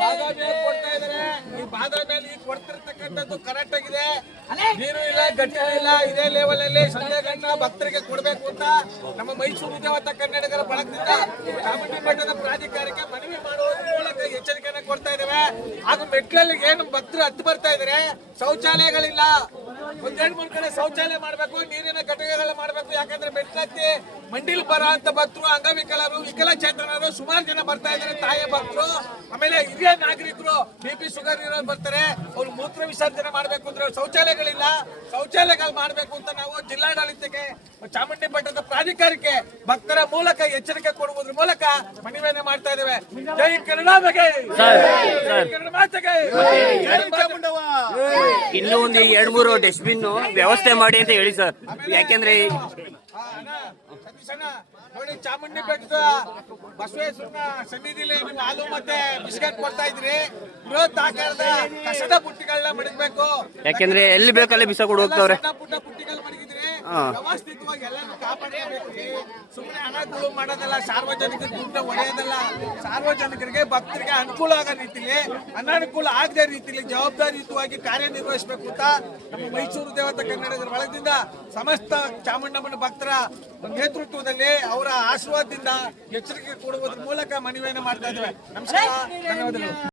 ಬಾದಾಮಿ ಕೊಡ್ತಾ ಇದಾರೆ. ಈ ಬಾದಾಮಿಯಲ್ಲಿ ಈಗ ಕೊಡ್ತಿರ್ತಕ್ಕಂಥದ್ದು ಕರೆಕ್ಟ್ ಆಗಿದೆ. ನೀರು ಇಲ್ಲ, ಗಟ್ಟಿ ಇಲ್ಲ, ಇದೇ ಲೆವೆಲ್ ಅಲ್ಲಿ ಸಂಜೆಗಣ್ಣ ಭಕ್ತರಿಗೆ ಕೊಡಬೇಕು ಅಂತ ನಮ್ಮ ಮೈಸೂರು ದೇವತಾ ಕನ್ನಡಿಗರ ಬಳಗದಿಂದ ಚಾಮುಂಡಿ ಬೆಟ್ಟದ ಪ್ರಾಧಿಕಾರಕ್ಕೆ ಮನವಿ ಮಾಡುವುದರ ಮೂಲಕ ಎಚ್ಚರಿಕೆಯನ್ನು ಕೊಡ್ತಾ ಇದ್ದೇವೆ. ಹಾಗೂ ಮೆಟ್ಲಲ್ಲಿ ಏನು ಭಕ್ತರು ಹತ್ತು ಬರ್ತಾ ಇದಾರೆ, ಶೌಚಾಲಯಗಳಿಲ್ಲ. ಒಂದೆರಡು ಮೂರು ಕಡೆ ಶೌಚಾಲಯ ಮಾಡಬೇಕು, ನೀರಿನ ಘಟಕಗಳು ಮಾಡಬೇಕು. ಯಾಕಂದ್ರೆ ಮೆಟ್ಲತ್ತಿ ಮಂಡಿಲ್ ಬರ ಅಂತ ಭಕ್ತರು, ಅಂಗವಿಕಲರು, ವಿಕಲಚೇತನರು ಸುಮಾರು ಜನ ಬರ್ತಾ ಇದ್ದಾರೆ, ತಾಯಿ ಭಕ್ತರು. ಆಮೇಲೆ ಹಿರಿಯ ನಾಗರಿಕರು, BP ಶುಗರ್ ಇರೋರು ಬರ್ತಾರೆ. ಅವ್ರು ಮೂತ್ರ ವಿಸರ್ಜನೆ ಮಾಡಬೇಕು ಅಂದ್ರೆ ಶೌಚಾಲಯಗಳಿಲ್ಲ, ಶೌಚಾಲಯಗಳು ಮಾಡಬೇಕು ಅಂತ ನಾವು ಜಿಲ್ಲಾಡಳಿತಕ್ಕೆ, ಚಾಮುಂಡಿ ಬೆಟ್ಟದ ಪ್ರಾಧಿಕಾರಕ್ಕೆ ಭಕ್ತರ ಮೂಲಕ ಎಚ್ಚರಿಕೆ ಕೊಡುವುದ್ರ ಮೂಲಕ ಮನವಿಯನ್ನು ಮಾಡ್ತಾ ಇದ್ದೇವೆ. ಜೈ ಕರ್ನಾಟಕ, ಕನ್ನಡ ಮಾತೆಗೆ. ಇನ್ನೂ ಒಂದು 2-3 ಡಸ್ಟ್ಬಿನ್ ವ್ಯವಸ್ಥೆ ಮಾಡಿ ಅಂತ ಹೇಳಿ ಸರ್. ಯಾಕೆಂದ್ರೆ ನೋಡಿ, ಚಾಮುಂಡಿ ಬೆಟ್ಟದ ಬಸವೇಶ್ವರನ ಸನ್ನಿಧಿಲಿ ನೀವು ಹಾಲು ಮತ್ತೆ ಬಿಸ್ಕೆಟ್ ಕೊಡ್ತಾ ಇದ್ರಿ. ಬೃಹತ್ ಆಕಾರದ ಕಸದ ಬುಟ್ಟಿಗಳನ್ನ ಮಡಗಬೇಕು. ಯಾಕೆಂದ್ರೆ ಎಲ್ಲಿ ಬೇಕಲ್ಲಿ ಬಿಸಾಕೊಂಡು ಹೋಗ್ತಾವ್ರೆ. ಪುಟ್ಟ ಬುಟ್ಟಿಗಳು ಮಡಗಿದ್ರೆ ವ್ಯವಸ್ಥಿತವಾಗಿ ಎಲ್ಲಾನು ಕಾಪಾಡಬೇಕು. ಸುಮ್ಮನೆ ಹಣಗಳು ಮಾಡೋದಲ್ಲ, ಸಾರ್ವಜನಿಕರ ದುಡ್ಡು ಹೊಡೆಯೋದಲ್ಲ. ಸಾರ್ವಜನಿಕರಿಗೆ ಭಕ್ತರಿಗೆ ಅನುಕೂಲ ಆಗೋ ರೀತಿಲಿ, ಅನಾನುಕೂಲ ಆಗದ ರೀತಿಲಿ ಜವಾಬ್ದಾರಿಯುತವಾಗಿ ಕಾರ್ಯನಿರ್ವಹಿಸಬೇಕು ಅಂತ ನಮ್ಮ ಮೈಸೂರು ದೇವತಾ ಕನ್ನಡಿಗರ ಬಳಗದಿಂದ ಸಮಸ್ತ ಚಾಮುಂಡಮ್ಮನ ಭಕ್ತರ ನೇತೃತ್ವದಲ್ಲಿ ಅವರ ಆಶೀರ್ವಾದದಿಂದ ಎಚ್ಚರಿಕೆ ಕೊಡುವುದರ ಮೂಲಕ ಮನವಿಯನ್ನು ಮಾಡ್ತಾ ಇದ್ದೇವೆ. ನಮಸ್ಕಾರ, ಧನ್ಯವಾದಗಳು.